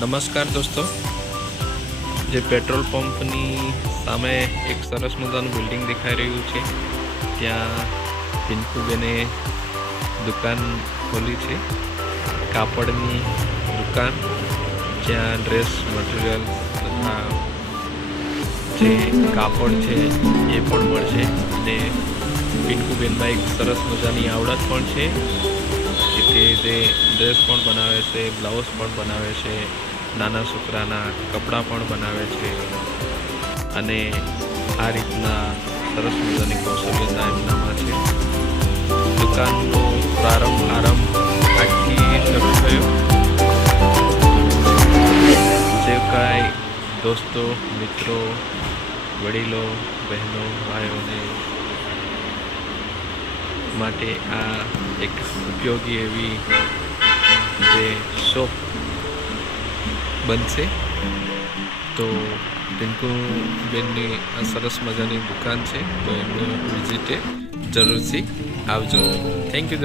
નમસ્કાર દોસ્તો, જે પેટ્રોલ પંપની સામે એક સરસ મજાનું બિલ્ડિંગ દેખાઈ રહ્યું છે, ત્યાં પિન્કુબેને દુકાન ખોલી છે. કાપડની દુકાન, જ્યાં ડ્રેસ મટીરિયલ તથા જે કાપડ છે એ પણ મળશે. અને પિન્કુબેનમાં એક સરસ મજાની આવડત પણ છે કે તે ડ્રેસ પણ બનાવે છે, બ્લાઉઝ પણ બનાવે છે, નાના છોકરાના કપડાં પણ બનાવે છે. અને આ રીતના સરસ મજાની કૌશલ્યતા એમનામાં છે. દુકાનનો આરંભ આજથી શરૂ થયો. જે કાંઈ દોસ્તો, મિત્રો, વડીલો, બહેનો, ભાઈઓને માટે આ એક ઉપયોગી એવી જે શોપ બનશે. તો પિન્કુબેનની આ સરસ મજાની દુકાન છે, તો એમને વિઝિટે જરૂરથી આવજો. Thank you.